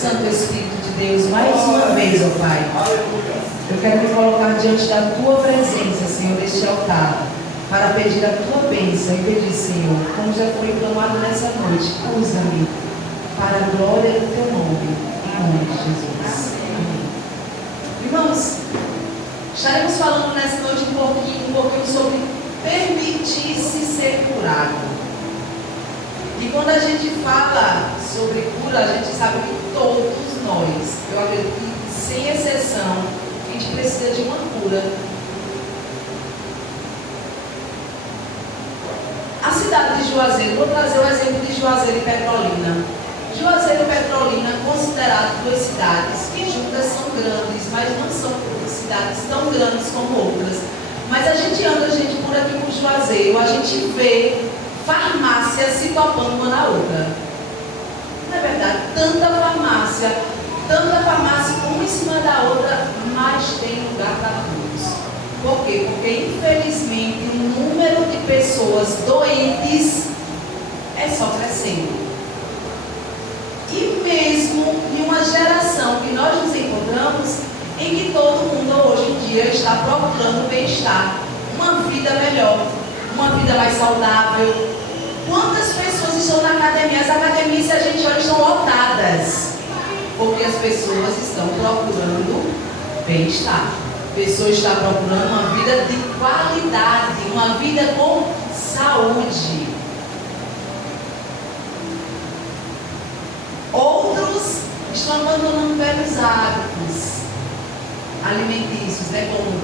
Santo Espírito de Deus, mais uma vez, ó Pai, eu quero me colocar diante da Tua presença, Senhor, deste altar, para pedir a Tua bênção e pedir, Senhor, como já foi clamado nessa noite, usa-me para a glória do Teu nome, em nome de Jesus. Amém. Irmãos, estaremos falando nessa noite um pouquinho sobre permitir-se ser curado. E quando a gente fala sobre cura, a gente sabe que todos nós, eu acredito que sem exceção, a gente precisa de uma cura. A cidade de Juazeiro, vou trazer o exemplo de Juazeiro e Petrolina. Juazeiro e Petrolina, consideradas duas cidades que juntas são grandes, mas não são cidades tão grandes como outras. Mas a gente anda, por aqui por Juazeiro, a gente vê farmácias se topando uma na outra. Não é verdade? Tanta farmácia uma em cima da outra, mas tem lugar para todos. Por quê? Porque infelizmente o número de pessoas doentes é só crescendo. E mesmo em uma geração que nós nos encontramos, em que todo mundo hoje em dia está procurando bem-estar, uma vida melhor, uma vida mais saudável. Quantas pessoas estão na academia? As academias, se a gente olha, estão lotadas, porque as pessoas estão procurando bem-estar. A pessoa está procurando uma vida de qualidade, uma vida com saúde. Outros estão abandonando velhos hábitos alimentícios, como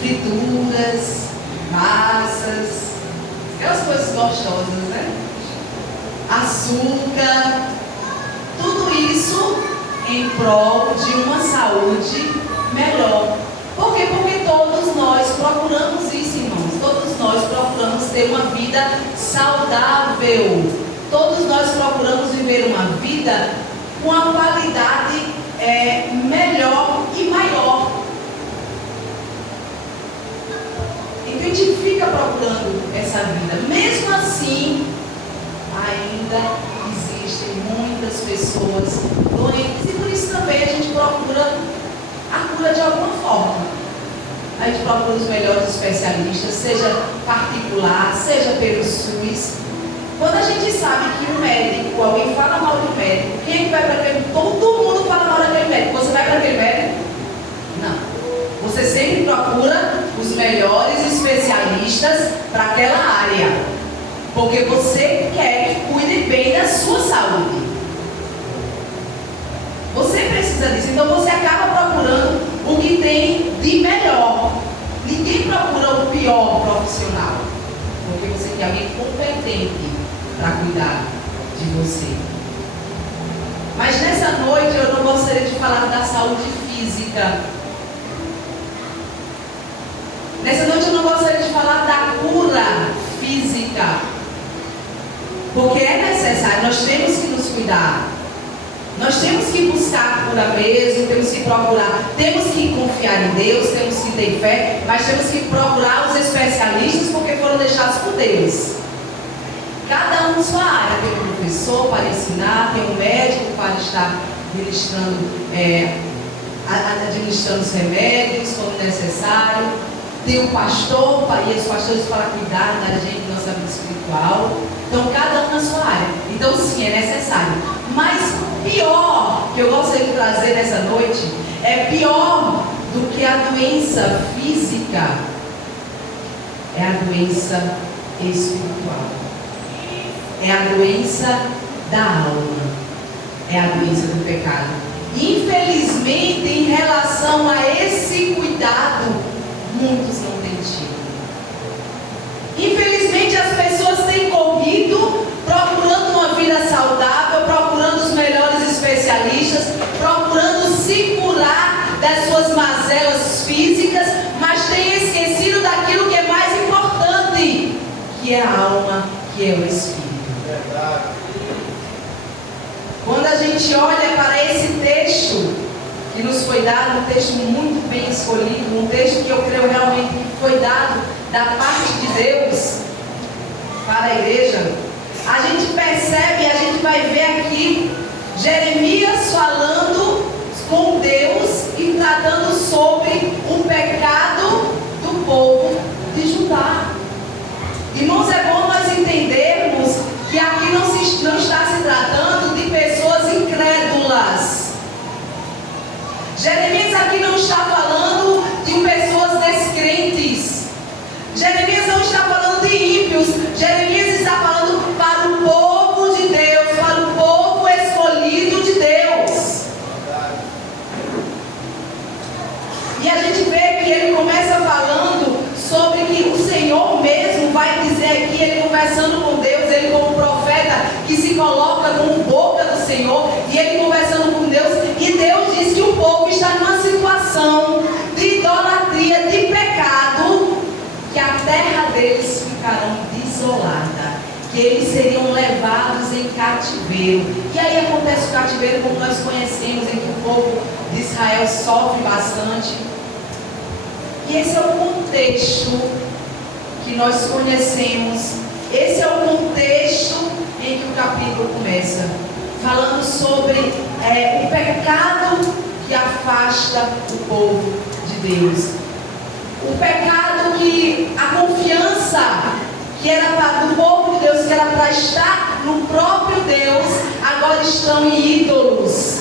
frituras, massas, aquelas coisas gostosas, açúcar, tudo isso em prol de uma saúde melhor. Por quê? Porque todos nós procuramos isso, irmãos. Todos nós procuramos ter uma vida saudável. Todos nós procuramos viver uma vida com a qualidade melhor e maior. Então a gente fica procurando essa vida. Mesmo assim, ainda existem muitas pessoas doentes, e por isso também a gente procura a cura de alguma forma. A gente procura os melhores especialistas, seja particular, seja pelo SUS. Quando a gente sabe que um médico, alguém fala mal do médico, quem é que vai para aquele? Todo mundo fala mal daquele médico. Você vai para aquele médico? Não. Você sempre procura os melhores especialistas para aquela área, porque você quer que cuide bem da sua saúde. Você precisa disso. Então você acaba procurando o que tem de melhor. Ninguém procura o pior profissional, porque você quer alguém competente para cuidar de você. Mas nessa noite eu não gostaria de falar da saúde física. Nessa noite eu não gostaria de falar da cura física, porque é necessário, nós temos que nos cuidar. Nós temos que buscar a cura mesmo, temos que procurar, temos que confiar em Deus, temos que ter fé, mas temos que procurar os especialistas, porque foram deixados por Deus. Cada um em sua área, tem um professor para ensinar, tem um médico para estar administrando os remédios quando necessário, tem um pastor e os pastores para cuidar da gente, nossa vida espiritual. Então cada um na sua área. Então sim, é necessário. Mas pior que eu gostaria de trazer nessa noite é pior do que a doença física, é a doença espiritual. É a doença da alma, é a doença do pecado. Infelizmente, em relação a esse cuidado, muitos não têm tido. Infelizmente, as pessoas têm corrido procurando uma vida saudável, procurando os melhores especialistas, procurando se curar das suas mazelas físicas, mas têm esquecido daquilo que é mais importante, que é a alma, que é o espírito. Quando a gente olha para esse texto que nos foi dado, um texto muito bem escolhido, um texto que eu creio realmente que foi dado da parte de Deus para a igreja, a gente percebe, a gente vai ver aqui Jeremias falando com Deus e tratando sobre o pecado do povo de Judá. Irmãos, é bom nós entendermos que aqui não está se tratando de pessoas incrédulas. Jeremias aqui não está falando de pessoas descrentes. Jeremias não está falando de ímpios. Jeremias está falando para o povo de Deus, para o povo escolhido de Deus. E a gente vê que ele começa falando sobre que o Senhor mesmo vai dizer aqui, ele conversando com Deus, ele como profeta que se coloca como boca do Senhor, e ele conversando com Deus, e Deus diz que o povo está numa situação de idolatria, de pecado, que a terra deles ficarão desolada, que eles seriam levados em cativeiro. E aí acontece o cativeiro como nós conhecemos, em que o povo de Israel sofre bastante. E esse é o contexto que nós conhecemos. Esse é o contexto em que o capítulo começa, falando sobre o pecado que afasta o povo de Deus. O pecado que a confiança que era do povo de Deus, que era para estar no próprio Deus, agora estão em ídolos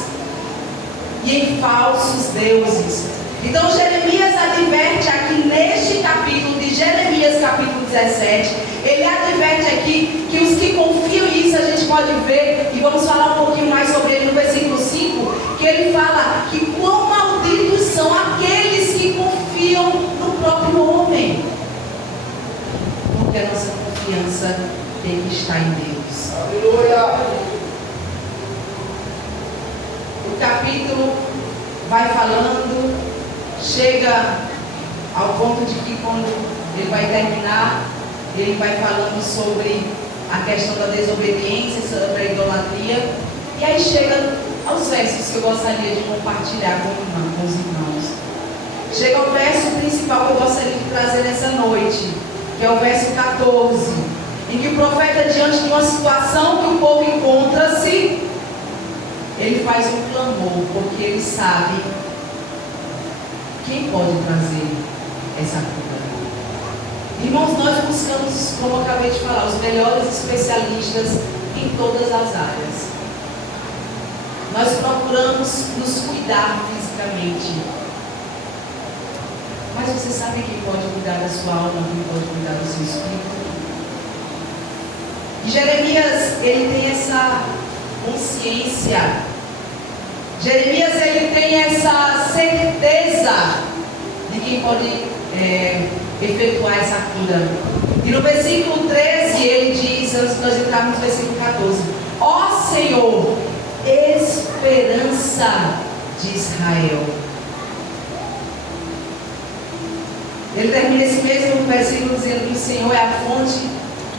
e em falsos deuses. Então Jeremias adverte aqui neste capítulo de Jeremias capítulo 17, ele adverte aqui que os que confiam nisso, a gente pode ver, e vamos falar um pouquinho mais sobre ele no versículo 5, que ele fala que quão malditos são aqueles que confiam no próprio homem, porque a nossa confiança tem que estar em Deus. Aleluia! O capítulo vai falando, chega ao ponto de que quando ele vai terminar, ele vai falando sobre a questão da desobediência, sobre a idolatria, e aí chega aos versos que eu gostaria de compartilhar com os irmãos. Chega ao verso principal que eu gostaria de trazer nessa noite, que é o verso 14, em que o profeta, diante de uma situação que o povo encontra-se, ele faz um clamor, porque ele sabe quem pode trazer essa cura. Irmãos, nós buscamos, como eu acabei de falar, os melhores especialistas em todas as áreas. Nós procuramos nos cuidar fisicamente. Mas você sabe quem pode cuidar da sua alma, quem pode cuidar do seu espírito? E Jeremias, ele tem essa consciência. Jeremias, ele tem essa certeza de quem pode efetuar essa cura. E no versículo 13 ele diz, antes de nós entrarmos no versículo 14: ó Senhor, esperança de Israel. Ele termina esse mesmo versículo dizendo que o Senhor é a fonte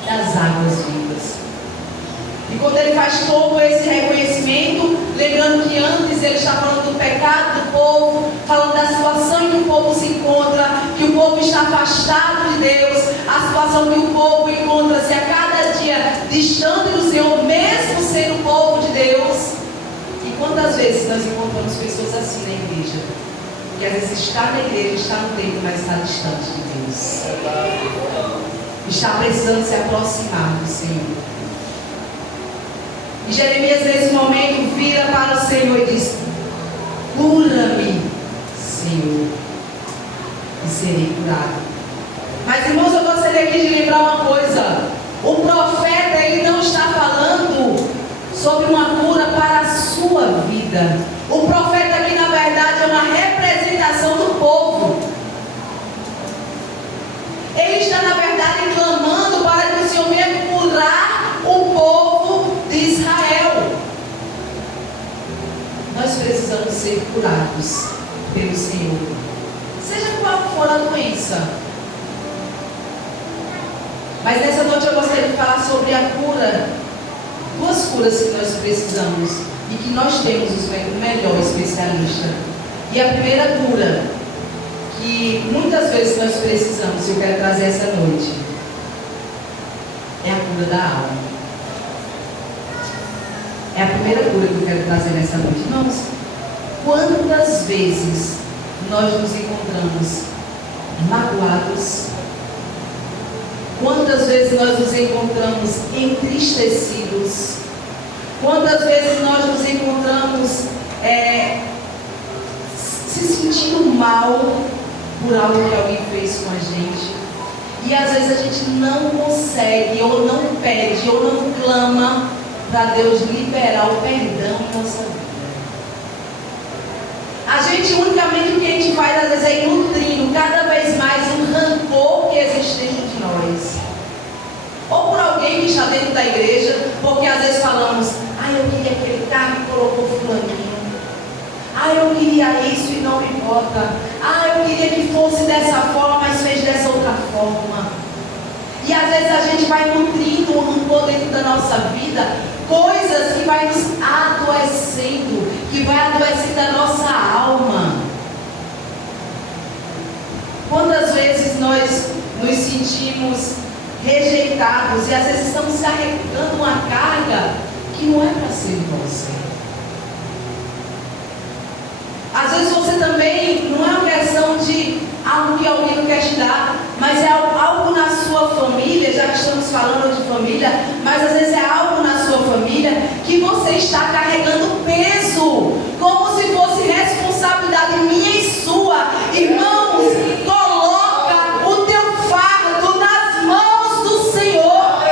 das águas vivas. E quando ele faz todo esse reconhecimento, lembrando que antes ele está falando do pecado do povo, falando da situação em que o povo se encontra, que o povo está afastado de Deus, a situação que o povo encontra-se a cada dia distante do Senhor, mesmo sendo povo de Deus. E quantas vezes nós encontramos pessoas assim na igreja, que às vezes está na igreja, está no templo, mas está distante de Deus, está precisando se aproximar do Senhor. E Jeremias nesse momento vira para o Senhor e diz: cura-me, Senhor, e serei curado. Mas irmãos, eu gostaria aqui de lembrar uma coisa: o profeta, ele não está falando sobre uma cura para a sua vida. O profeta aqui na verdade é uma representação do povo. Ele está na verdade clamando para que o Senhor venha curar o povo de Israel. Nós precisamos ser curados pelo Senhor, seja qual for a doença. Mas nessa noite eu gostaria de falar sobre a cura, duas curas que nós precisamos e que nós temos o melhor especialista. E a primeira cura que muitas vezes nós precisamos, e eu quero trazer essa noite, é a cura da alma. É a primeira cura que eu quero trazer nessa noite. Irmãos, quantas vezes nós nos encontramos magoados? Quantas vezes nós nos encontramos entristecidos? Quantas vezes nós nos encontramos se sentindo mal por algo que alguém fez com a gente? E às vezes a gente não consegue, ou não pede, ou não clama para Deus liberar o perdão em nossa vida. A gente, unicamente, o que a gente faz às vezes é ir nutrindo cada vez mais um rancor que existe dentro de nós. Ou por alguém que está dentro da igreja, porque às vezes falamos: eu queria aquele carro que colocou fulaninho. Eu queria isso e não me bota. Eu queria que fosse dessa forma, mas fez dessa outra forma. E às vezes a gente vai nutrindo um rancor dentro da nossa vida, coisas que vai nos adoecendo, que vai adoecendo a nossa alma. Quantas vezes nós nos sentimos rejeitados e às vezes estamos carregando uma carga que não é para ser nossa. Às vezes você também, não é uma questão de algo que alguém não quer te dar, mas é algo na sua família, já que estamos falando de família, mas às vezes é algo na sua família que você está carregando peso, como se fosse responsabilidade minha e sua. Irmãos, coloca o teu fardo nas mãos do Senhor.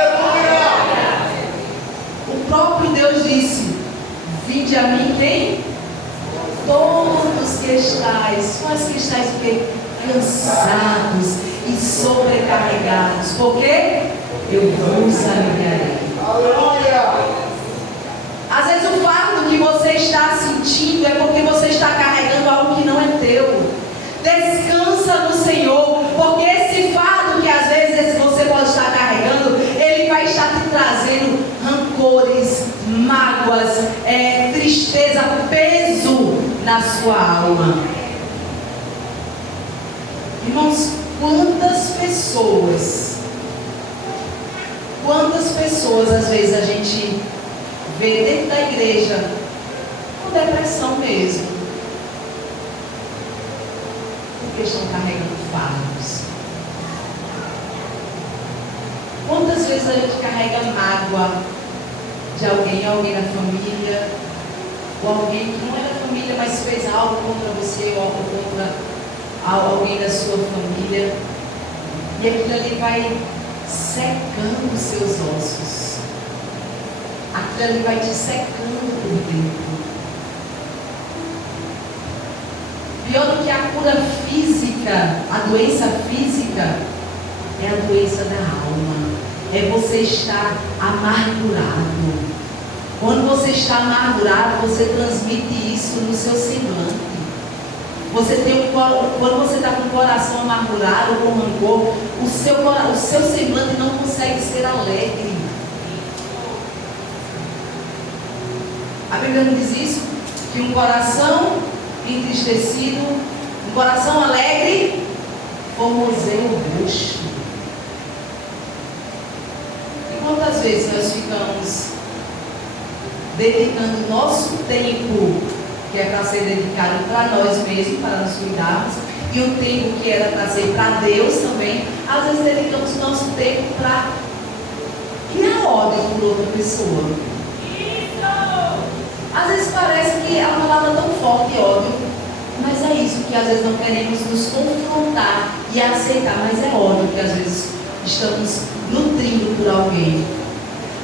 O próprio Deus disse: vinde a mim quem? Todos que estáis, quais que estáis o quê? Cansados e sobrecarregados, porque eu vos aliviarei. Aleluia! Às vezes o fardo que você está sentindo é porque você está carregando algo que não é teu. Descansa no Senhor, porque esse fardo que às vezes você pode estar carregando, ele vai estar te trazendo rancores, mágoas, tristeza, peso na sua alma. Irmãos, quantas pessoas às vezes a gente vê dentro da igreja com depressão mesmo, porque estão carregando fardos. Quantas vezes a gente carrega mágoa de alguém da família, ou alguém que não é da família, mas fez algo contra você, ou algo contra alguém da sua família, e aquilo ali vai secando os seus ossos, aquilo ali vai te secando por dentro. Pior do que a cura física, a doença física, é a doença da alma, é você estar amargurado. Quando você está amargurado, você transmite isso no seu semblante. Quando você está com o coração amargurado, com rancor, o seu semblante não consegue ser alegre. A Bíblia não diz isso? Que um coração entristecido, um coração alegre, formoseia o rosto. E quantas vezes nós ficamos dedicando nosso tempo, que é para ser dedicado para nós mesmos, para nos cuidarmos, e o tempo que era para ser para Deus também, às vezes dedicamos nosso tempo para criar ódio por outra pessoa. Às vezes parece que é uma palavra tão forte, ódio, mas é isso que às vezes não queremos nos confrontar e aceitar, mas é ódio que às vezes estamos nutrindo por alguém.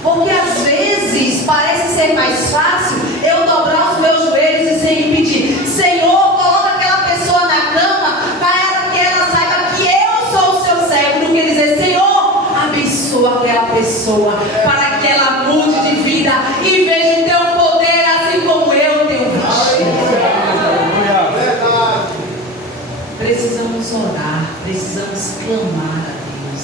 Porque às vezes parece ser mais fácil eu dobrar os meus joelhos e sem pedir: Senhor, coloca aquela pessoa na cama para que ela saiba que eu sou o seu servo, do que dizer: Senhor, abençoa aquela pessoa para que ela mude de vida e veja o teu poder assim como eu tenho visto. Precisamos orar, precisamos clamar a Deus,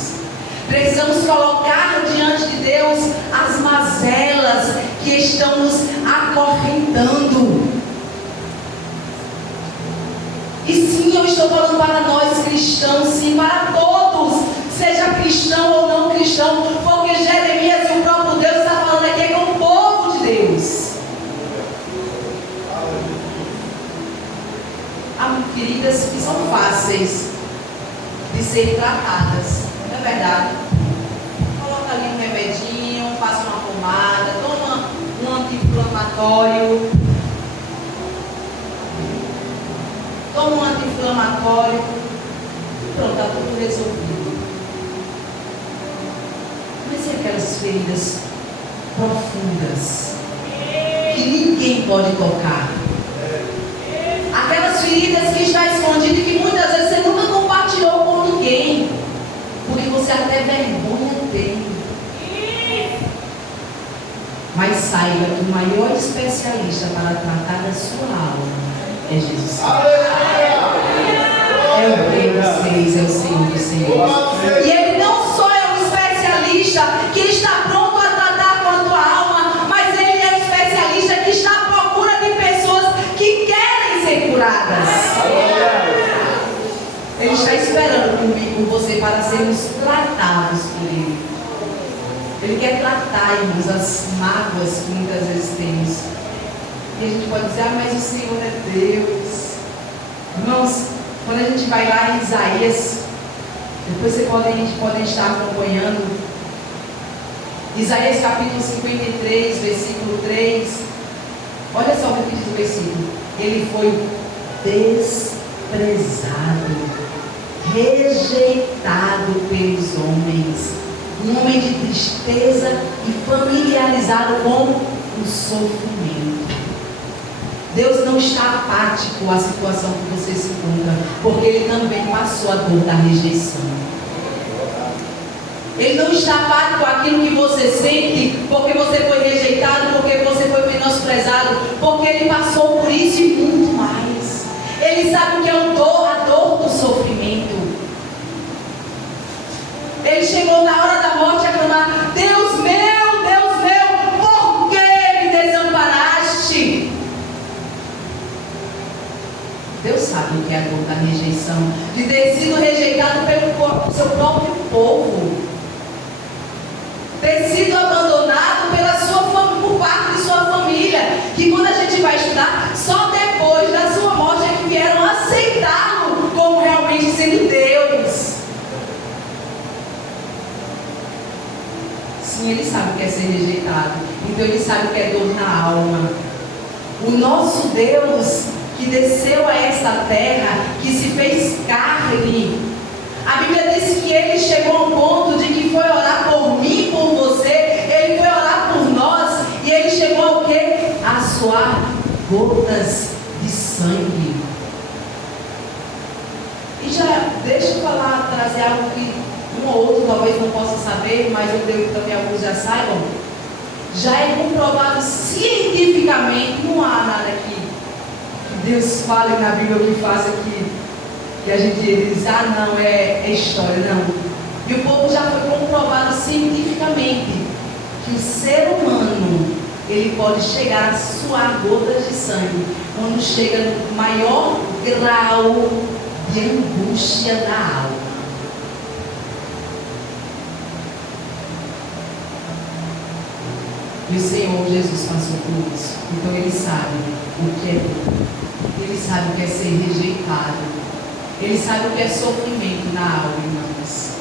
precisamos colocar diante de Deus as mazelas que estão nos acorrentando. E sim, eu estou falando para nós cristãos, sim, para todos, seja cristão ou não cristão, porque Jeremias e o próprio Deus está falando aqui com o povo de Deus. feridas que são fáceis de ser tratadas, não é verdade? Coloca ali um remedinho, passa uma pomada, toma um anti-inflamatório, pronto, está tudo resolvido. Mas e aquelas feridas profundas que ninguém pode tocar? Aquelas feridas que estão escondidas e que muitas vezes você nunca compartilhou com ninguém, porque você até vergonha tem. Mas saiba que o maior especialista para tratar da sua alma é Jesus. É o Rei dos Reis, é o Senhor dos Senhores. E Ele não só é um especialista que está pronto a tratar com a tua alma, mas Ele é um especialista que está à procura de pessoas que querem ser curadas. Ele está esperando comigo, por você, para sermos tratados por Ele. Ele quer tratar, irmãos, as mágoas que muitas vezes temos. E a gente pode dizer, mas o Senhor é Deus. Irmãos, quando a gente vai lá em Isaías, depois vocês podem estar acompanhando. Isaías capítulo 53, versículo 3. Olha só o que diz o versículo. Ele foi desprezado, rejeitado pelos homens, um homem de tristeza e familiarizado com o sofrimento. Deus não está apático à situação que você se encontra, porque Ele também passou a dor da rejeição. Ele não está apático àquilo que você sente, porque você foi rejeitado, porque você foi menosprezado, porque Ele passou por isso e muito mais. Ele sabe o que é a dor do sofrimento. Ele chegou na hora da morte a clamar: Deus meu, por que me desamparaste? Deus sabe o que é a dor da rejeição, de ter sido rejeitado pelo seu próprio povo, ter sido abandonado por parte de sua família, que quando a gente vai estudar, só depois da sua morte é que vieram aceitá-lo como realmente sendo Deus. Sim, Ele sabe o que é ser rejeitado, então Ele sabe o que é dor na alma. O nosso Deus, que desceu a esta terra, que se fez carne, a Bíblia diz que Ele chegou ao ponto de que foi orar por mim, por você, Ele foi orar por nós, e Ele chegou ao quê? A suar gotas de sangue. E já, deixa eu falar, trazer algo que um ou outro talvez não possa saber, mas eu creio que também alguns já saibam. Já é comprovado cientificamente, não há nada que Deus fale na Bíblia que faça que a gente diz, não, é história, não. E o povo já foi comprovado cientificamente que o ser humano, ele pode chegar a suar gotas de sangue quando chega no maior grau de angústia da alma. E o Senhor Jesus passou por isso. Então Ele sabe o que é dor. Ele sabe o que é ser rejeitado. Ele sabe o que é sofrimento na alma, irmãos.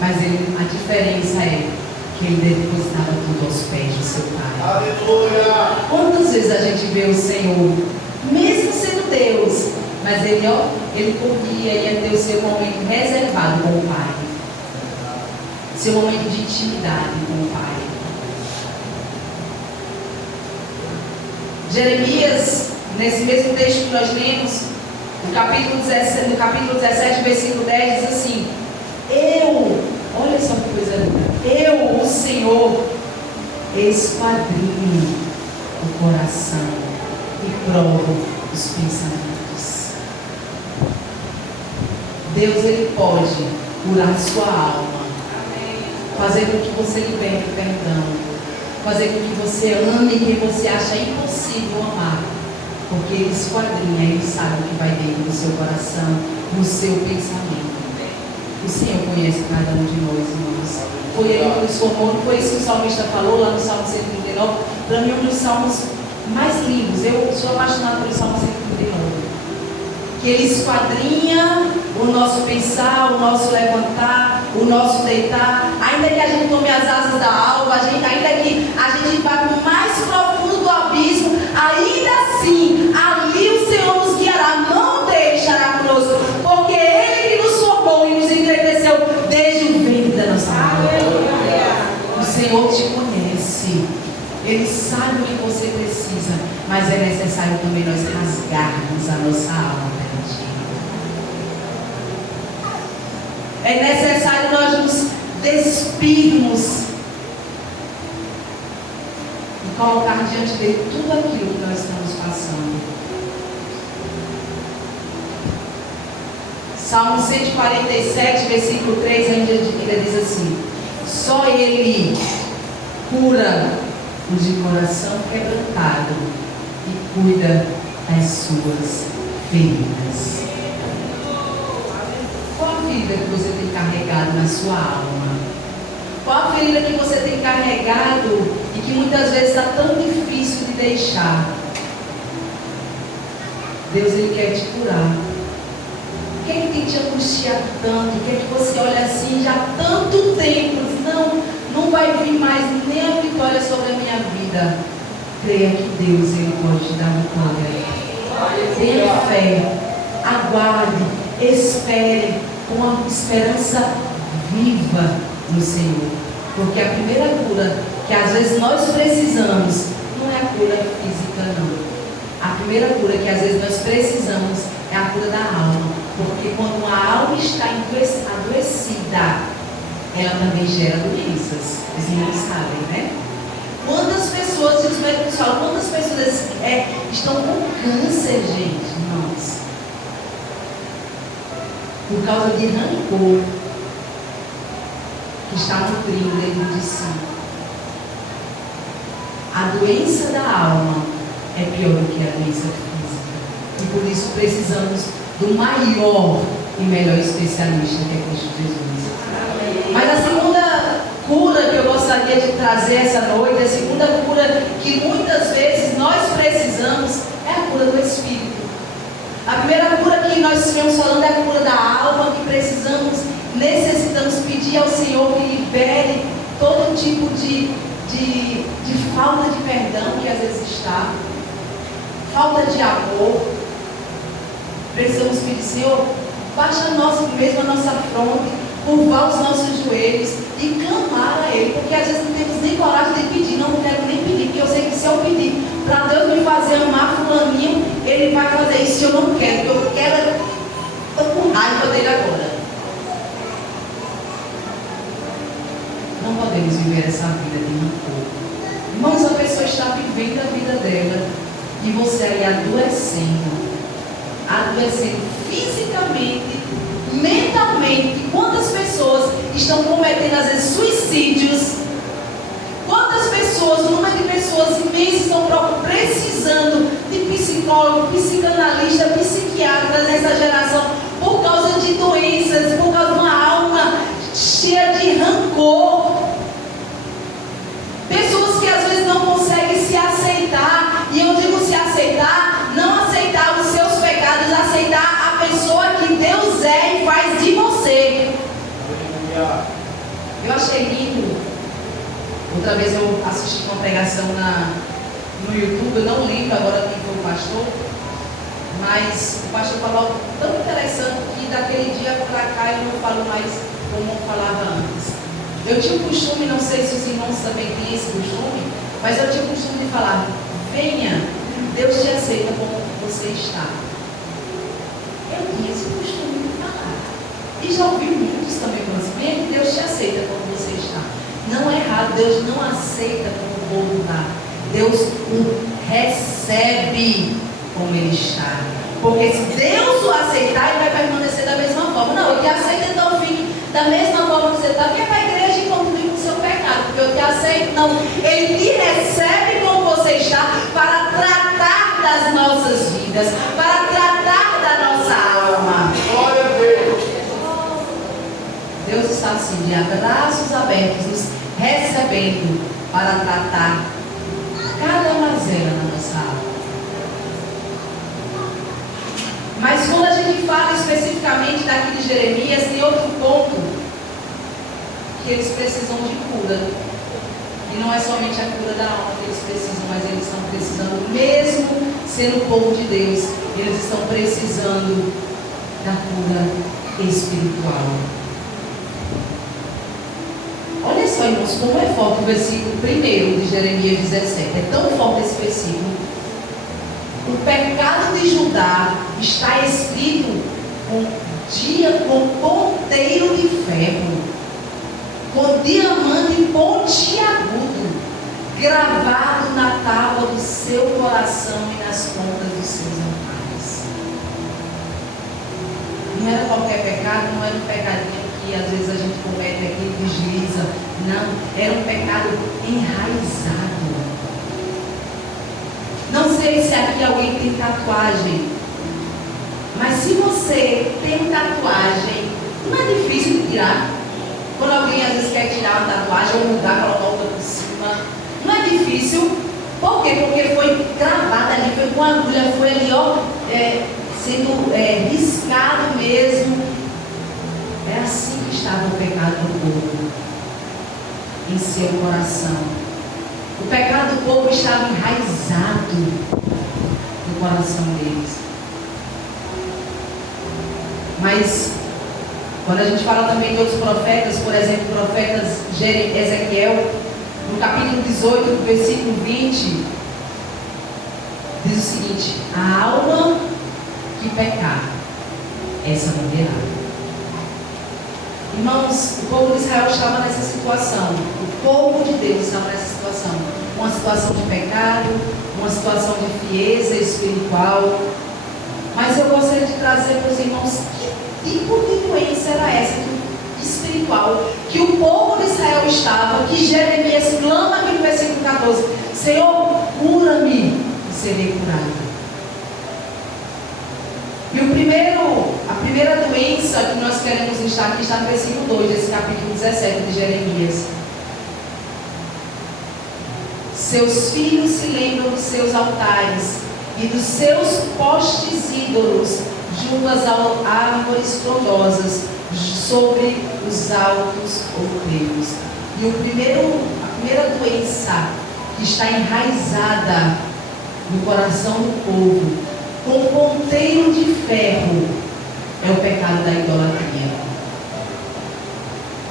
Mas a diferença é que Ele depositava tudo aos pés do seu Pai. Aleluia! Quantas vezes a gente vê o Senhor, mesmo sendo Deus, mas Ele corria e ia ter o seu momento reservado com o Pai. Seu momento de intimidade com o Pai. Jeremias, nesse mesmo texto que nós lemos, no capítulo 17, versículo 10, diz assim: olha só que coisa linda, o Senhor, esquadrinho o coração e provo os pensamentos. Deus, Ele pode curar sua alma, fazer com que você liberte o perdão, fazer com que você ame quem você acha impossível amar, porque Ele esquadrinha, Ele sabe o que vai dentro do seu coração, no seu pensamento. O Senhor conhece cada um de nós, irmãos. Foi Ele que nos formou, não foi isso que o salmista falou lá no Salmo 139, para mim um dos salmos mais lindos. Eu sou apaixonada pelo Salmo 139. que Ele esquadrinha o nosso pensar, o nosso levantar, o nosso deitar. Ainda que a gente tome as asas da alva, ainda que a gente vá para o mais profundo do abismo, ainda assim, ali o Senhor nos guiará, não deixará conosco, porque Ele que nos formou e nos entreteceu desde o ventre da nossa alma. O Senhor te conhece, Ele sabe o que você precisa, mas é necessário também nós rasgarmos a nossa alma. É necessário nós nos despirmos e colocar diante dele tudo aquilo que nós estamos passando. Salmo 147, versículo 3, ainda diz assim: só Ele cura o de coração quebrantado e cuida das suas feridas. Qual a ferida que você tem carregado na sua alma? Qual a ferida que você tem carregado e que muitas vezes está tão difícil de deixar? Deus, Ele quer te curar. O que é que tem te angustiado tanto? O que é que você olha assim já há tanto tempo? Não vai vir mais nem a vitória sobre a minha vida. Creia que Deus, Ele pode te dar vitória. Tenha fé, aguarde, espere com uma esperança viva no Senhor. Porque a primeira cura que às vezes nós precisamos não é a cura física, não. A primeira cura que às vezes nós precisamos é a cura da alma. Porque quando a alma está adoecida, ela também gera doenças. Os irmãos sabem, né? Quantas pessoas, os médicos falam, quantas pessoas estão com câncer, gente, irmãos? Por causa de rancor que está nutrindo dentro de si. A doença da alma é pior do que a doença física. E por isso precisamos do maior e melhor especialista, que é Cristo Jesus. Mas a segunda cura que eu gostaria de trazer essa noite, a segunda cura que muitas vezes nós precisamos, é a cura do Espírito. A primeira cura que nós estamos falando é a cura da alma, que necessitamos pedir ao Senhor que libere todo tipo de falta de perdão que às vezes está, falta de amor. Precisamos pedir, Senhor, baixa a nossa fronte, curvar os nossos joelhos e clamar a Ele, porque às vezes não temos nem coragem de pedir, não quero nem pedir, porque eu sei que se eu pedir para Deus me fazer amar fulaninho, Ele vai fazer isso. Eu não quero, porque eu quero, estou com raiva dele agora. Não podemos viver essa vida de rancor. Irmãos, a pessoa está vivendo a vida dela e você aí adoecendo fisicamente, mentalmente. Quantas pessoas estão cometendo às vezes suicídios? Quantas pessoas, o número de pessoas imensas estão precisando de psicólogo, psicanalista, psiquiatra nessa geração por causa de doenças, por causa de uma alma cheia de rancor. Pessoas que às vezes não conseguem se aceitar, e eu digo se aceitar, não aceitar os seus pecados, aceitar a pessoa que Deus é e faz de você. Eu achei lindo. Outra vez eu assisti uma pregação no YouTube, eu não lembro agora quem foi o pastor, mas o pastor falou algo tão interessante que daquele dia para cá eu não falo mais como eu falava antes. Eu tinha o costume, não sei se os irmãos também têm esse costume, mas eu tinha o costume de falar: venha, Deus te aceita como você está. Eu tinha esse costume de falar. E já ouvi muitos também falando assim: venha, Deus te aceita como você está. Não é errado, Deus não aceita como o povo está. Deus o recebe como ele está. Porque se Deus o aceitar, ele vai permanecer da mesma forma. Não, ele te aceita, então fique da mesma forma que você está. Vem para a igreja e continue com o seu pecado, porque eu te aceito. Não, ele te recebe como você está para tratar das nossas vidas, para tratar da nossa alma. Glória a Deus. Deus está assim, de braços abertos, nos recebendo para tratar cada mazela na nossa alma. Mas quando a gente especificamente daqui de Jeremias, tem outro ponto que eles precisam de cura. E não é somente a cura da alma que eles precisam, mas eles estão precisando, mesmo sendo o povo de Deus, eles estão precisando da cura espiritual. Olha só, irmãos, como é forte o versículo 1 de Jeremias 17. É tão forte esse versículo. O pecado de Judá está escrito com ponteiro de ferro, com diamante pontiagudo, gravado na tábua do seu coração e nas pontas dos seus altares. Não era qualquer pecado, não era um pecadinho que às vezes a gente comete aqui e desliza. Não, era um pecado enraizado. Não sei se aqui alguém tem tatuagem, mas se você tem tatuagem, não é difícil de tirar. Quando alguém às vezes quer tirar uma tatuagem ou mudar, colocar outra por cima, não é difícil. Por quê? Porque foi gravada ali, foi com agulha, foi ali, ó, sendo riscado mesmo. É assim que estava o pecado do povo em seu coração. O pecado do povo estava enraizado no coração deles. Mas quando a gente fala também de outros profetas, por exemplo, o profeta Ezequiel, no capítulo 18, versículo 20, diz o seguinte: a alma que pecar, essa morrerá. Irmãos, o povo de Israel estava nessa situação. O povo de Deus estava nessa situação. Uma situação de pecado, uma situação de frieza espiritual. Mas eu gostaria de trazer para os irmãos que tipo de doença era essa espiritual que o povo de Israel estava, que Jeremias clama aqui no versículo 14: Senhor, cura-me e serei curado. E a primeira doença que nós queremos listar aqui está no versículo 2 desse capítulo 17 de Jeremias. Seus filhos se lembram dos seus altares e dos seus postes ídolos junto às árvores frondosas sobre os altos outeiros. E a primeira doença que está enraizada no coração do povo, com ponteiro de ferro, é o pecado da idolatria.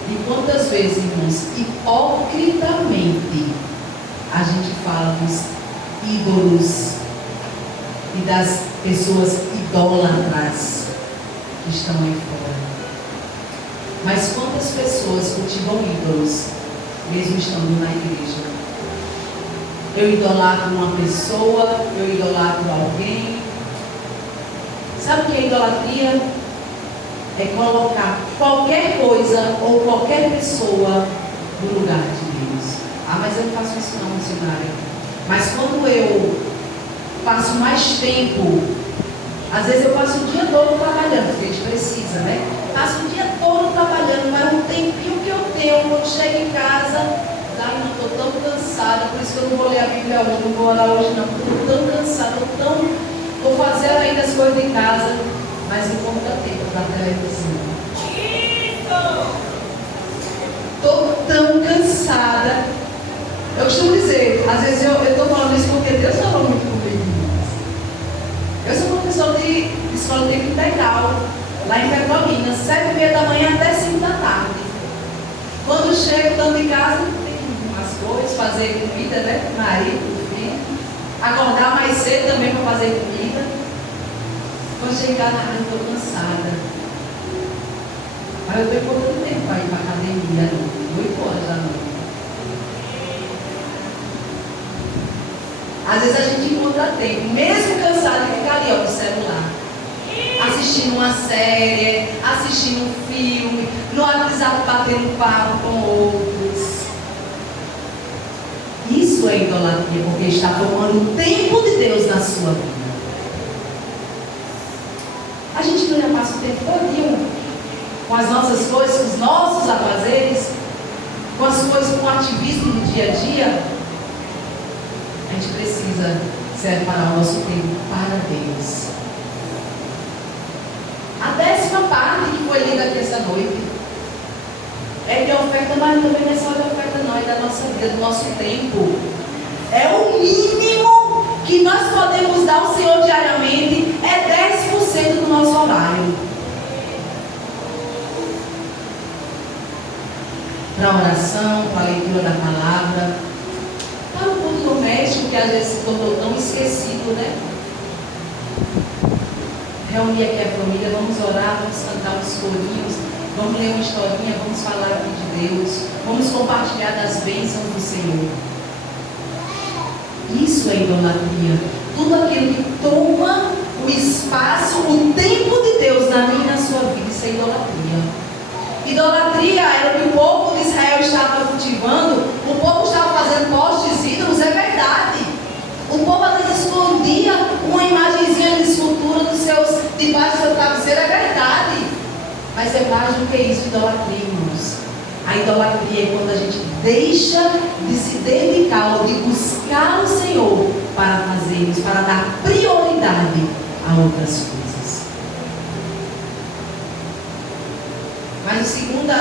E quantas vezes, irmãos, hipocritamente, a gente fala dos ídolos e das pessoas idólatras que estão aí fora. Mas quantas pessoas cultivam ídolos, mesmo estando na igreja? Eu idolatro uma pessoa, eu idolatro alguém. Sabe o que é idolatria? É colocar qualquer coisa ou qualquer pessoa no lugar de Deus. Ah, mas eu não faço isso não, missionária. Mas quando eu passo mais tempo, às vezes eu passo o dia todo trabalhando, porque a gente precisa, né? Passo o dia todo trabalhando, mas um tempinho que eu tenho, quando chego em casa, ai, não estou tão cansada, por isso que eu não vou ler a Bíblia hoje, não vou orar hoje não, porque eu estou tão cansada, vou fazer ainda as coisas em casa, mas não vou dar tempo para a televisão. Estou tão cansada. Eu costumo dizer, às vezes eu estou falando isso porque Deus falou muito comigo. Eu sou professora de escola de tempo integral, lá em Petrolina, 7h30 da manhã até 5 da tarde. Quando chego, estando em casa, tem umas coisas, fazer comida, né? Marido, filho. Acordar mais cedo também para fazer comida. Quando chegar na casa, estou cansada. Mas eu estou pouco tempo para ir para a academia, 8 horas da noite. Às vezes a gente encontra tempo, mesmo cansado, de ficar ali, ó, no celular. Assistindo uma série, assistindo um filme, no WhatsApp batendo papo com outros. Isso é idolatria, porque está tomando o tempo de Deus na sua vida. A gente não já passa o tempo todinho com as nossas coisas, com os nossos afazeres, com as coisas, com o ativismo do dia a dia. A gente precisa separar o nosso tempo para Deus. A mas também não é só da oferta, não, é da nossa vida, do nosso tempo. É o mínimo que nós podemos dar ao Senhor diariamente, é 10% do nosso horário. Para a oração, para a leitura da palavra, para o culto doméstico, que às vezes se tornou tão esquecido, né? Reunir aqui a família, vamos orar, vamos cantar uns corinhos, vamos ler uma historinha, vamos falar aqui de Deus, vamos compartilhar das bênçãos do Senhor. Isso é idolatria. Tudo aquilo que toma o espaço, o tempo de Deus na minha e na sua vida, isso é idolatria. Idolatria era o que o povo de Israel estava cultivando. O povo estava fazendo postes ídolos, é verdade. O povo às vezes escondia uma imagenzinha de escultura debaixo do seu travesseiro, é verdade. Mas é mais do que isso, idolatria, irmãos. A idolatria é quando a gente deixa de se dedicar ou de buscar o Senhor para fazermos, para dar prioridade a outras coisas. Mas a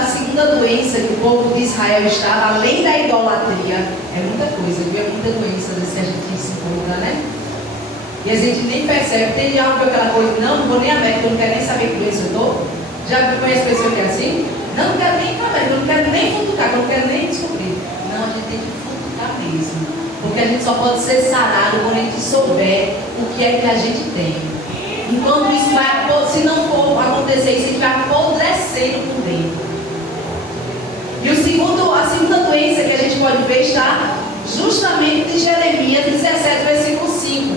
segunda doença que o povo de Israel estava, além da idolatria, é muita coisa, viu? É muita doença desse que a gente se encontra, né? E a gente nem percebe. Tem diabo com aquela coisa, não vou nem a médica, eu não quero nem saber que doença eu estou. Já conhece pessoa que é assim? Não quero nem ir para a médica, eu não quero nem futucar, eu não quero nem descobrir. Não, a gente tem que futucar mesmo. Porque a gente só pode ser sarado quando a gente souber o que é que a gente tem. Enquanto isso vai, se não for acontecer isso, a gente vai apodrecendo por dentro. E a segunda doença que a gente pode ver está justamente em Jeremias 17, versículo 5.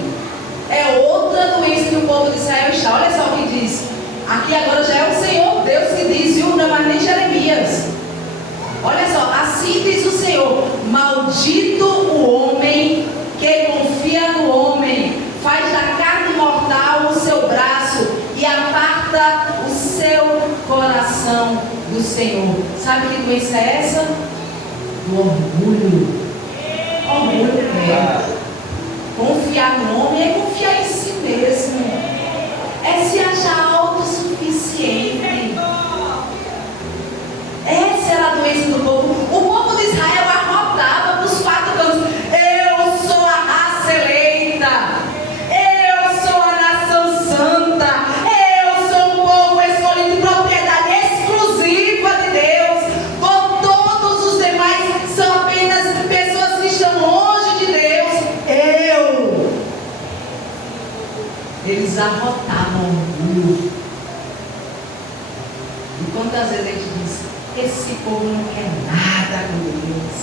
É outra doença que o povo de Israel está. Olha só o que diz. Aqui agora já é o Senhor Deus que diz, viu? Não é mais nem Jeremias. Olha só, assim diz o Senhor: maldito o homem que confia no homem, faz da carne mortal o seu braço e aparta o seu coração do Senhor. Sabe que doença é essa? Do orgulho. Orgulho é. Confiar no homem é confiar em si mesmo. É se achar autossuficiente. Essa era a doença do povo. O povo de Israel arrotava para os 4 cantos: eu sou a raça eleita, eu sou a nação santa, eu sou um povo escolhido de propriedade exclusiva de Deus. Todos os demais são apenas pessoas que estão longe de Deus. Eles arrotavam orgulho. E quantas vezes a gente diz: esse povo não quer nada com Deus.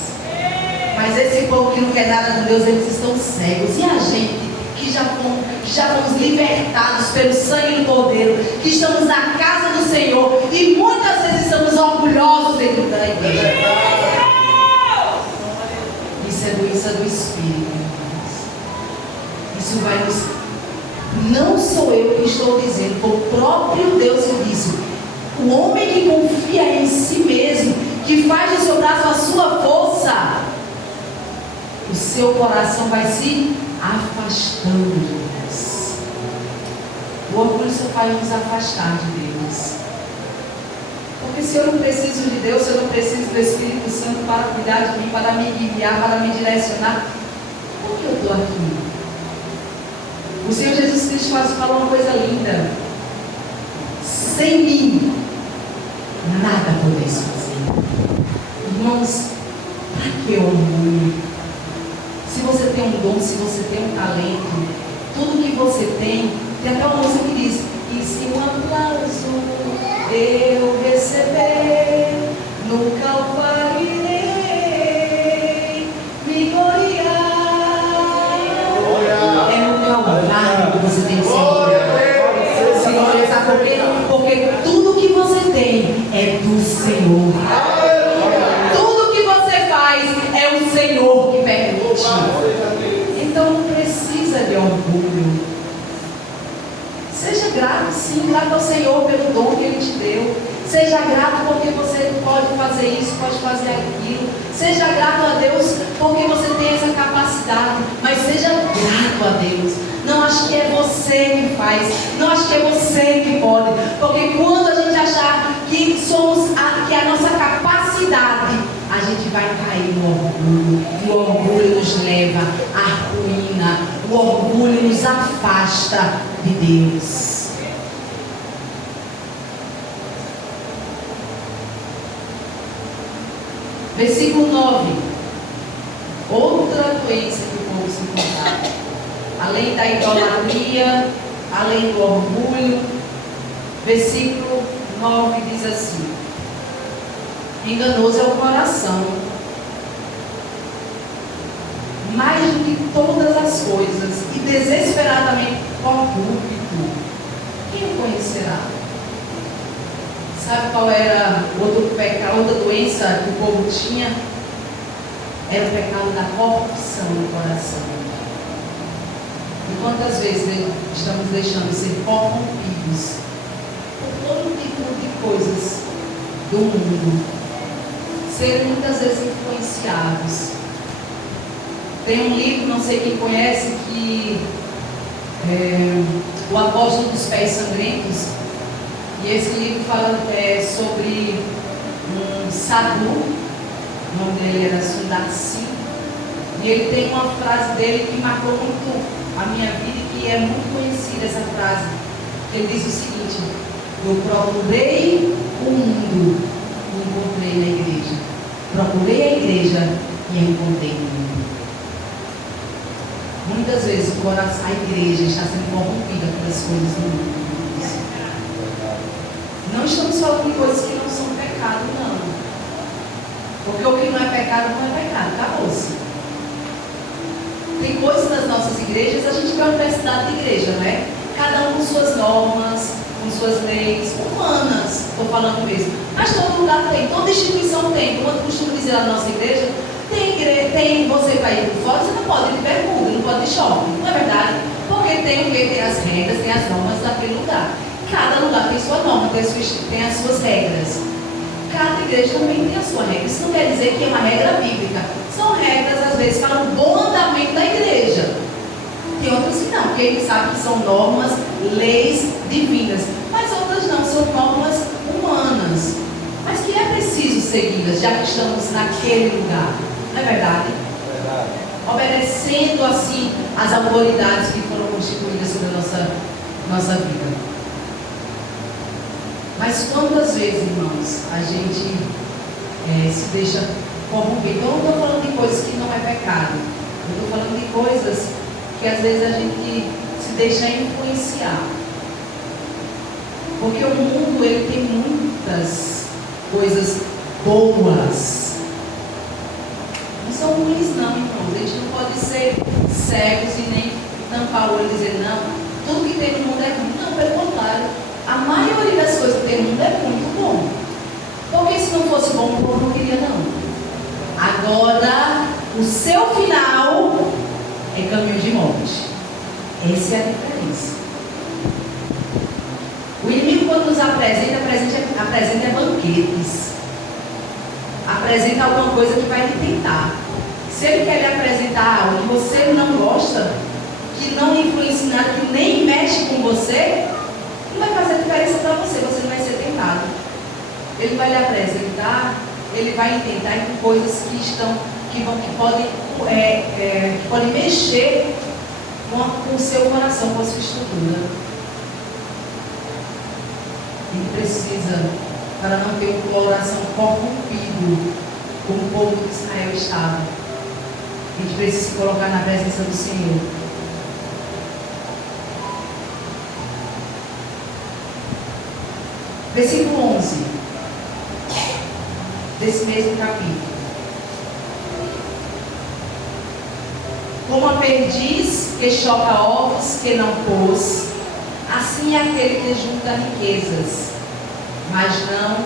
Mas esse povo que não quer nada com Deus, eles estão cegos. E a gente que já fomos libertados pelo sangue do Cordeiro, que estamos na casa do Senhor e muitas vezes estamos orgulhosos dentro da igreja. Isso é doença do Espírito, irmãos. Isso vai nos... Não sou eu que estou dizendo, foi o próprio Deus que disse. O homem que confia em si mesmo, que faz do seu braço a sua força, o seu coração vai se afastando de Deus. O orgulho só faz nos afastar de Deus. Porque se eu não preciso de Deus, se eu não preciso do Espírito Santo para cuidar de mim, para me guiar, para me direcionar, por que eu estou aqui? O Senhor Jesus Cristo falou uma coisa linda: sem mim nada podeis fazer. Irmãos, para que orgulho? Se você tem um dom, se você tem um talento, tudo que você tem até uma música que diz: e se um aplauso eu receber, nunca o parirei, me gloriar. É no Calvário que você tem que se gloriar. Por quê? Porque tudo que você tem é do Senhor. Tudo que você faz é o Senhor que permite. Então não precisa de orgulho. Seja grato, sim, grato ao Senhor pelo dom que Ele te deu. Seja grato porque você pode fazer isso, pode fazer aquilo. Seja grato a Deus porque você tem essa capacidade. Mas seja grato a Deus. Não acho que é você que faz. Não acho que é você que pode. Porque quando a gente achar que somos, que a nossa capacidade a gente vai cair no orgulho. E o orgulho nos leva à ruína. O orgulho nos afasta de Deus. Versículo 9. Outra doença que o povo se encontrava. Além da idolatria, além do orgulho. Versículo 9 diz assim: enganoso é o coração, mais do que todas as coisas, e desesperadamente corrupto. Quem o conhecerá? Sabe qual era outro pecado, outra doença que o povo tinha? Era o pecado da corrupção no coração. E quantas vezes estamos deixando de ser corrompidos por todo tipo de coisas do mundo, ser muitas vezes influenciados. Tem um livro, não sei quem conhece, que o Apóstolo dos Pés Sangrentos, e esse livro fala sobre um sadhu, o nome dele era Sundarsi, e ele tem uma frase dele que marcou muito a minha vida e que é muito conhecida essa frase. Ele diz o seguinte: eu procurei o mundo e encontrei na igreja. Procurei a igreja e encontrei o mundo. Muitas vezes a igreja está sendo corrompida pelas coisas do mundo. Não estamos falando de coisas que não são pecado, não. Porque o que não é pecado, não é pecado. Acabou-se. Tem coisas nas nossas igrejas, a gente vê uma diversidade de igreja, não é? Cada um com suas normas, com suas leis humanas, estou falando mesmo. Mas todo lugar tem, toda instituição tem. Como eu costumo dizer na nossa igreja, tem você para ir por fora, você não pode ir de bermuda, não pode ir de shopping, não é verdade? Porque tem as regras, tem as normas daquele lugar. Cada lugar tem sua norma, tem as suas regras. Cada igreja também tem a sua regra. Isso não quer dizer que é uma regra bíblica. São regras, às vezes, para o bom andamento da igreja. Tem outras que não, porque a gente sabe que são normas, leis divinas. Mas outras não, são normas humanas. Mas que é preciso segui-las, já que estamos naquele lugar. Não é verdade? Verdade. Obedecendo, assim, as autoridades que foram constituídas sobre a nossa vida. Mas quantas vezes, irmãos, a gente se deixa corromper? Então, eu não estou falando de coisas que não é pecado. Eu estou falando de coisas que às vezes a gente se deixa influenciar. Porque o mundo, ele tem muitas coisas boas. Não são ruins não, irmãos. A gente não pode ser cegos e nem tampar o olho e dizer, não, tudo que tem no mundo é ruim. Não, pelo contrário. A maioria das coisas que tem no mundo é muito bom. Porque se não fosse bom, o povo não queria não. Agora, o seu final é caminho de morte. Essa é a diferença. O inimigo, quando nos apresenta banquetes. Apresenta alguma coisa que vai lhe tentar. Se ele quer lhe apresentar algo que você não gosta, que não influencia em nada, que nem mexe com você, não vai fazer diferença para você, você não vai ser tentado. Ele vai lhe apresentar, ele vai lhe tentar com coisas que podem mexer com o seu coração, com a sua estrutura. Ele precisa, para não ter um coração corrompido, como o povo de Israel estava, a gente precisa se colocar na presença do Senhor. Versículo 11 desse mesmo capítulo. Como a perdiz que choca ovos que não pôs, assim é aquele que junta riquezas, mas não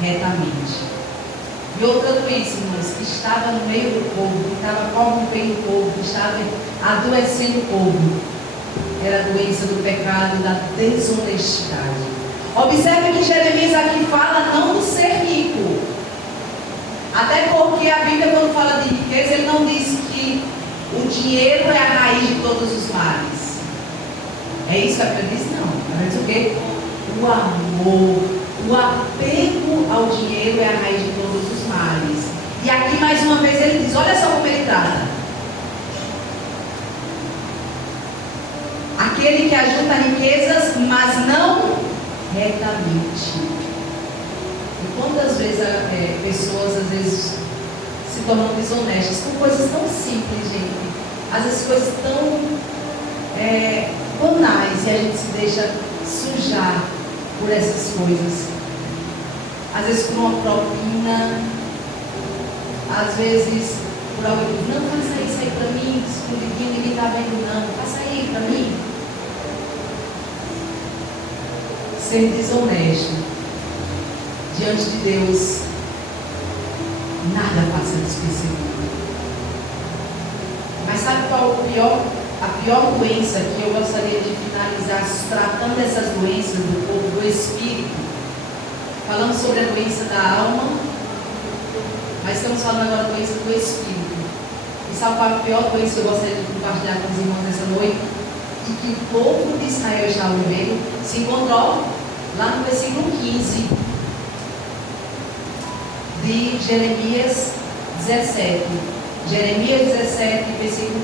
retamente. E outra doença, irmãos, que estava no meio do povo, que estava corrompendo o povo, que estava adoecendo o povo, era a doença do pecado e da desonestidade. Observe que Jeremias aqui fala não do ser rico. Até porque a Bíblia, quando fala de riqueza, ele não diz que o dinheiro é a raiz de todos os males. É isso que a Bíblia diz? Não. Ela diz o quê? O amor, o apego ao dinheiro é a raiz de todos os males. E aqui mais uma vez ele diz, olha só como ele trata. Aquele que ajunta riquezas, mas não retamente. E quantas vezes pessoas às vezes se tornam desonestas por coisas tão simples, gente. Às vezes coisas tão banais, e a gente se deixa sujar por essas coisas. Às vezes por uma propina, às vezes por algo que não, faça isso aí para mim, escondidinho, ninguém está vendo não, faça aí para mim. Ser desonesto diante de Deus, nada passa despercebido. Mas sabe qual a pior doença que eu gostaria de finalizar tratando dessas doenças do corpo, do espírito? Falamos sobre a doença da alma, mas estamos falando agora da doença do espírito. E sabe qual a pior doença que eu gostaria de compartilhar com os irmãos nessa noite? E que o povo de Israel estava vivendo, se encontrou lá no versículo 15 de Jeremias 17. Jeremias 17, versículo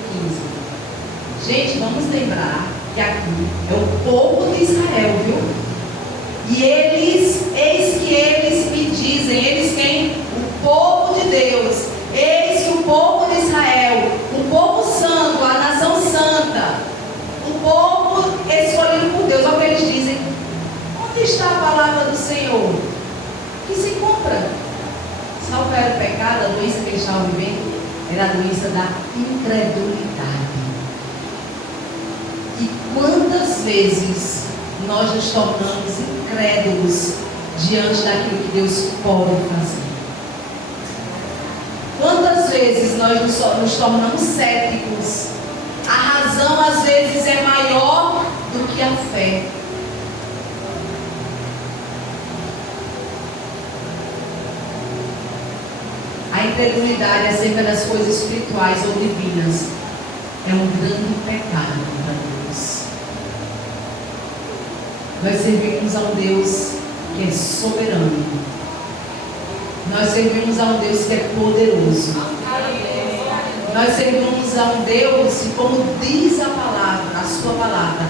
15. Gente, vamos lembrar que aqui é o povo de Israel, viu? E eis que eles me dizem, eles quem? O povo de Deus. Eis que o povo de Israel, o povo santo, a nação santa, o povo escolhido por Deus, olha o que eles dizem. Onde está a palavra do Senhor? Que se encontra. Sabe qual era o pecado, a doença que eles estavam vivendo? Era a doença da incredulidade. E quantas vezes nós nos tornamos incrédulos diante daquilo que Deus pode fazer? Quantas vezes nós nos tornamos céticos? A razão às vezes é maior do que a fé. A incredulidade acerca das coisas espirituais ou divinas é um grande pecado para Deus. Nós servimos a um Deus que é soberano. Nós servimos a um Deus que é poderoso. Nós servimos a um Deus, como diz a palavra, a sua palavra,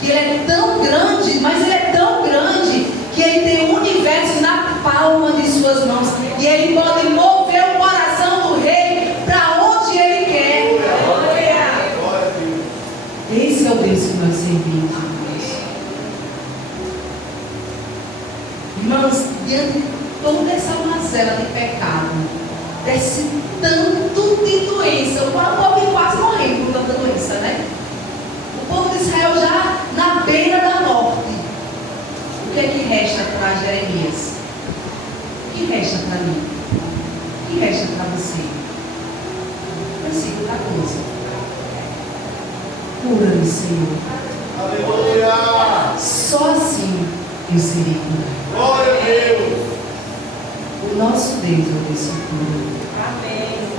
que Ele é tão grande, mas Ele é tão grande que Ele tem o universo na palma de suas mãos. E Ele pode mover o coração do rei para onde Ele quer. Esse é o Deus que nós servimos. Irmãos, diante de toda essa mazela de pecado, desse tanto de doença, o povo quase morrendo por tanta doença, né? O povo de Israel já na beira da morte. O que é que resta para Jeremias? O que resta para mim? O que resta para você? Versículo 14. Cura-me, Senhor. Aleluia! Só assim eu serei curado. Glória a Deus! O nosso Deus é o Deus que cura.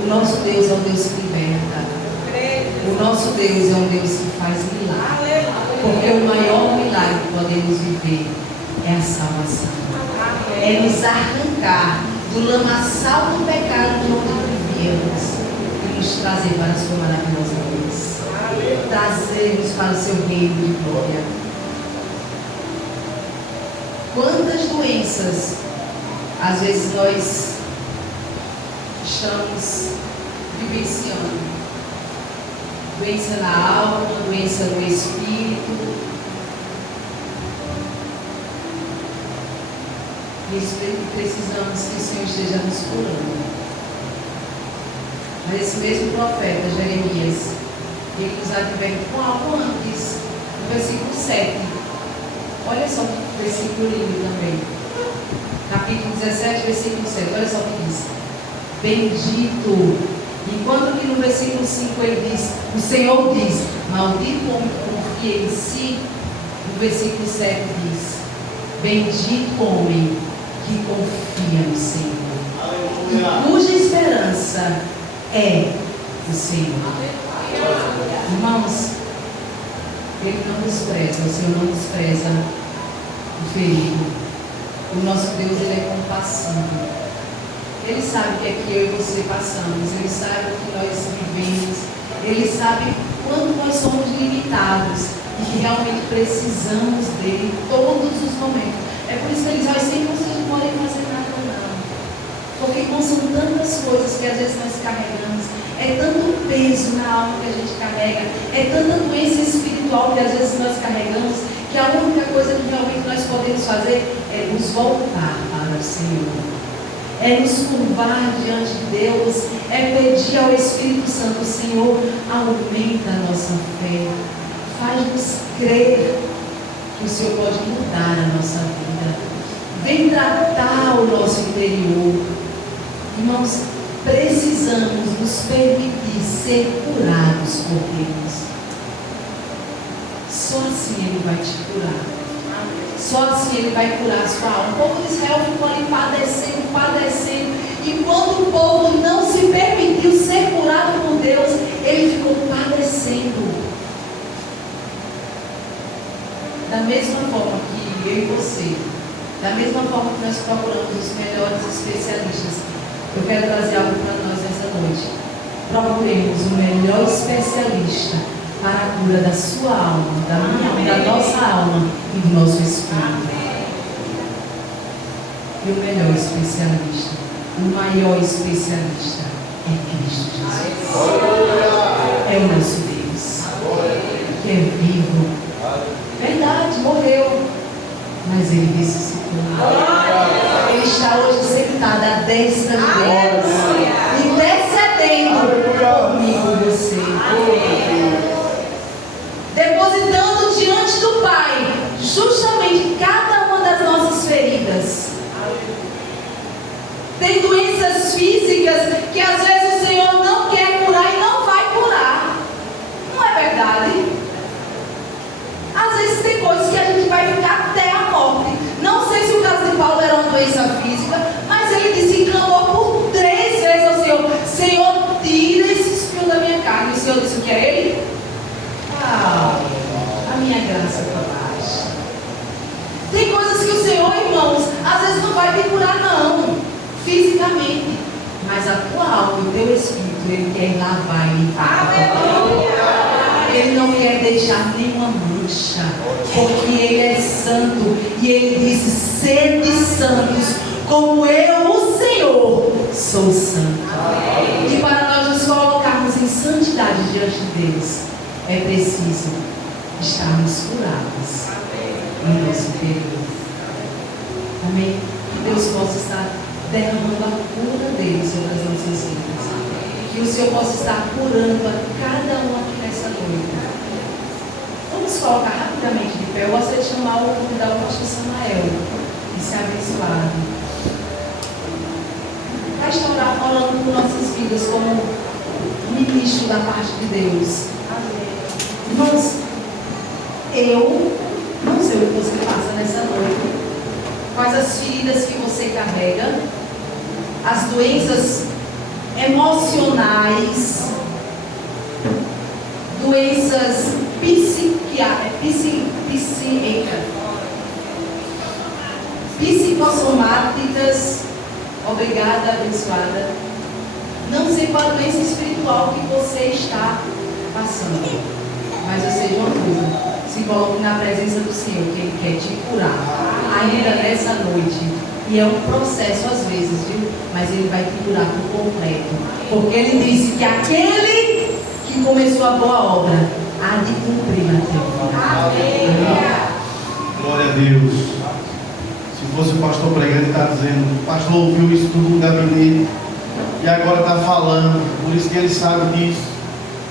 O nosso Deus é um Deus que liberta. O nosso Deus é um Deus que faz milagre. Porque o maior milagre que podemos viver é a salvação. É nos arrancar do lamaçal do pecado de onde vivíamos e nos trazer para a sua maravilhosa luz. Trazer-nos para o seu reino de glória. Quantas doenças às vezes nós estamos vivenciando? Doença na alma, doença no espírito. E precisamos que o Senhor esteja nos curando. Mas esse mesmo profeta, Jeremias, ele nos adverte com algo antes, no versículo 7. Olha só o versículo lindo também. Capítulo 17, versículo 7. Olha só o que diz. Bendito. Enquanto que no versículo 5 ele diz, o Senhor diz, maldito o homem que confia em si. No versículo 7 diz, bendito o homem que confia no Senhor. Aleluia. E cuja esperança é o Senhor. Irmãos, Ele não despreza, o Senhor não despreza o ferido. O nosso Deus, Ele é compassivo. Ele sabe o que é que eu e você passamos, Ele sabe o que nós vivemos, Ele sabe quanto nós somos limitados e que realmente precisamos dele em todos os momentos. É por isso que ele diz, olha, sem vocês não podem fazer nada não. Porque como são tantas coisas que às vezes nós carregamos, é tanto peso na alma que a gente carrega, é tanta doença espiritual que às vezes nós carregamos, que a única coisa que realmente nós podemos fazer é nos voltar para o Senhor. É nos curvar diante de Deus, é pedir ao Espírito Santo, Senhor, aumenta a nossa fé, faz-nos crer que o Senhor pode mudar a nossa vida, vem tratar o nosso interior. Irmãos, precisamos nos permitir ser curados por Deus. Só assim Ele vai te curar. Só assim Ele vai curar a sua alma. O povo de Israel ficou ali padecendo. E quando o povo não se permitiu ser curado por Deus, ele ficou padecendo. Da mesma forma que eu e você, da mesma forma que nós procuramos os melhores especialistas, eu quero trazer algo para nós nessa noite. Procuremos o melhor especialista para a cura da sua alma, da minha alma, da nossa alma e do nosso espírito. E o melhor especialista, o maior especialista é Cristo Jesus. É o nosso Deus, que é vivo. Verdade, morreu, mas Ele ressuscitou. Ele está hoje sentado à destra de Deus, intercedendo comigo e você, depositando diante do Pai justamente cada uma das nossas feridas. Tem doenças físicas que às vezes o Senhor não quer curar e não vai curar. Não é verdade? Às vezes tem coisas que a gente vai ficar até a morte. Não sei se o caso de Paulo era uma doença física, mas ele disse que clamou por 3 vezes ao Senhor: Senhor, tira esse espinho da minha carne. E o Senhor disse o que é ele? A minha graça está baixa. Tem coisas que o Senhor, irmãos, às vezes não vai te curar não, fisicamente, mas a tua alma e o teu espírito, Ele quer lavar e limpar. Ele não quer deixar nenhuma mancha, porque Ele é santo. E Ele disse: sede santos, como eu, o Senhor, sou santo. E para nós nos colocarmos em santidade diante de Deus, é preciso estarmos curados em nosso interior. Amém? Que Deus possa estar derramando a cura dele sobre as nossas vidas. Que o Senhor possa estar curando a cada um aqui nessa noite. Vamos colocar rapidamente de pé. Eu gostaria de chamar o convidado, o pastor Samael, e ser abençoado. Vai estar orando por nossas vidas como ministro da parte de Deus. Irmãos, eu não sei o que você passa nessa noite, quais as feridas que você carrega, as doenças emocionais, doenças psicossomáticas. Obrigada, abençoada. Não sei qual a doença espiritual que você está passando, mas eu sei de uma coisa: se coloque na presença do Senhor, que Ele quer te curar ainda nessa noite. E é um processo às vezes, viu? Mas Ele vai te curar por completo, porque Ele disse que aquele que começou a boa obra há de cumprir na tua vida. Glória a Deus. Se fosse o pastor pregando, está dizendo: o pastor ouviu isso tudo no gabinete e agora está falando, por isso que ele sabe disso.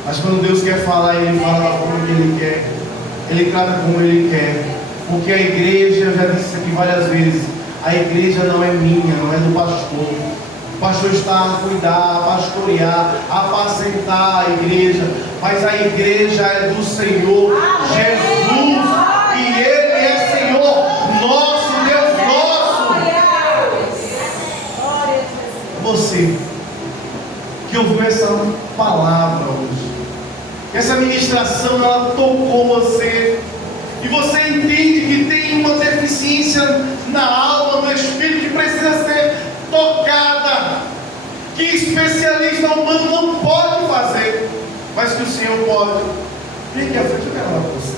Mas quando Deus quer falar, Ele fala da forma que Ele quer, Ele trata como Ele quer. Porque a igreja, eu já disse isso aqui várias vezes, a igreja não é minha, não é do pastor. O pastor está a cuidar, a pastorear, a apacentar a igreja, mas a igreja é do Senhor Jesus, e Ele é Senhor nosso, Deus nosso. Você que ouviu essa palavra hoje, essa ministração, ela tocou você, e você entende que tem uma deficiência na alma, no espírito, que precisa ser tocada. que especialista humano não pode fazer, mas que o Senhor pode. Vem aqui à frente, eu quero falar com você.